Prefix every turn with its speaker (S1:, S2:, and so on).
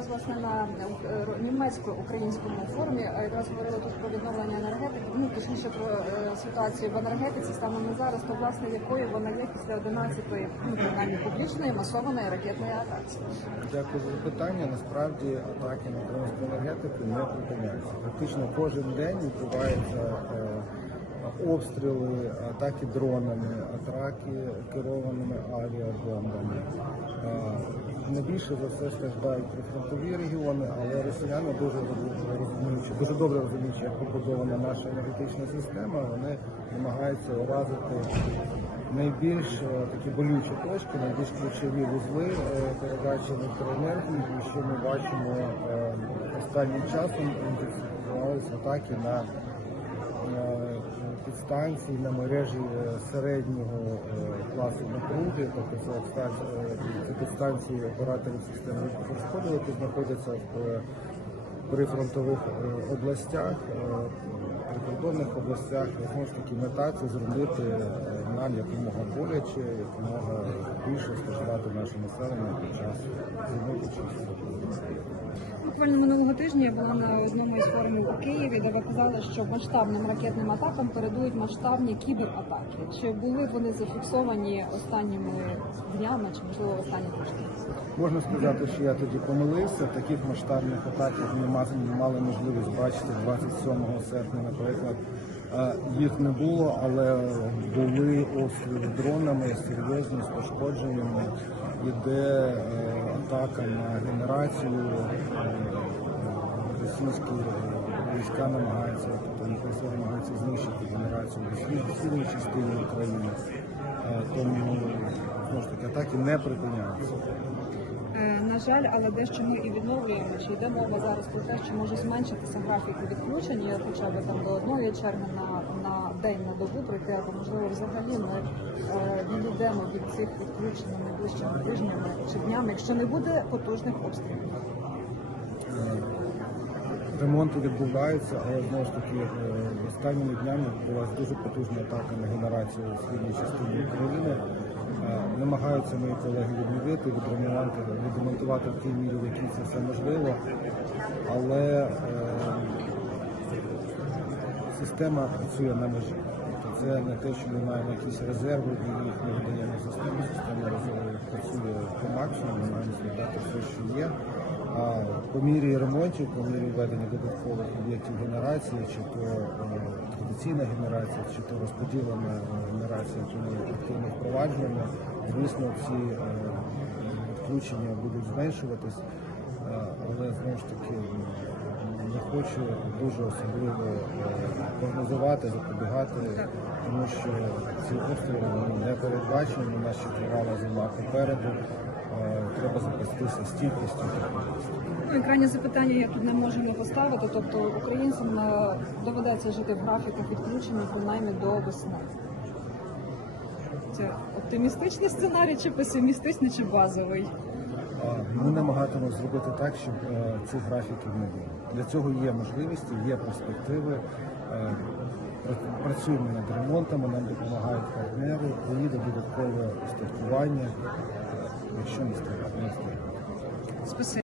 S1: якраз власне на е, німецько-українському форумі е, якраз говорили тут про відновлення енергетики, ну точніше про е, ситуацію в енергетиці станом на зараз, то власне якою вона є після 11-ї, ну принаймні публічної масованої ракетної атаки.
S2: Дякую за запитання. Насправді атаки на українську енергетику не припиняються. Практично кожен день відбуваються е, обстріли, атаки дронами, атаки керованими авіабомбами. Найбільше за все страждають прифронтові регіони, але росіяни дуже роз- розуміючи, дуже добре розуміючи, як побудована наша енергетична система, вони намагаються уразити найбільш е, такі болючі точки, найбільш ключові вузли е, передачі електроенергії, і що ми бачимо е, останнім часом інтенсифікувалися атаки на підстанції на мережі е, середнього е, класу напруги, тобто це е, підстанції операторів системи розходу які знаходяться в прифронтових областях, прикордонних областях. Знову ж таки, мета це зробити е, якомога боляче, якомога більше страждати наше населення під час зими, під час.
S1: Буквально минулого тижня я була на одному із форумів у Києві, де ви казали, що масштабним ракетним атакам передують масштабні кібератаки. Чи були вони зафіксовані останніми днями, чи можливо останні тижні?
S2: Можна сказати, що я тоді помилився. Таких масштабних атак як ми мали можливість бачити 27 серпня, наприклад. Їх не було, але були обстріли дронами серйозні з пошкодженнями. Іде е, атака на генерацію. Е, Російські війська намагаються, тобто намагаються знищити генерацію в схід- східній частині України. Е, Тому знову ж таки атаки не припиняються.
S1: Е, На жаль, але дещо ми і відновлюємо. Чи йде мова зараз про те, що може зменшитися графік відключення, хоча б там до одної черги на, на день на добу пройти, або можливо взагалі ми е, відійдемо від цих відключень найближчими тижнями чи днями, якщо не буде потужних обстрілів.
S2: Ремонти відбуваються, але знову ж таки е, останніми днями відбулася дуже потужна атака на генерацію в східній частині України. Е, Намагаються мої колеги відновити, відремонтувати, в тій мірі, в якій це все можливо. Але е, система працює на межі. Тобто це не те, що ми маємо якісь резерви і їх не видаємо систему. Система працює по максимуму, ми маємо зробити все, що є. А по мірі ремонтів, по мірі введення додаткових об'єктів генерації, чи то е, традиційна генерація, чи то розподілена е, генерація, чи ми активно впроваджуємо, звісно, ці включення відключення будуть зменшуватись, Е, але знову ж таки не хочу дуже особливо е, прогнозувати, запобігати, тому що ці обстріли не передбачені, у нас ще тривала зима попереду. Е, Треба запастися стійкістю.
S1: Ну, крайнє запитання я тут не можу не поставити. Тобто українцям е, доведеться жити в графіках відключення принаймні до весни. Це оптимістичний сценарій, чи песимістичний, чи базовий?
S2: Ми намагатимемося зробити так, щоб е, цих графіків не було. Для цього є можливості, є перспективи. Е, Працюємо над ремонтами, нам допомагають партнери, поїде додаткове устаткування, якщо не.
S1: Спасибі.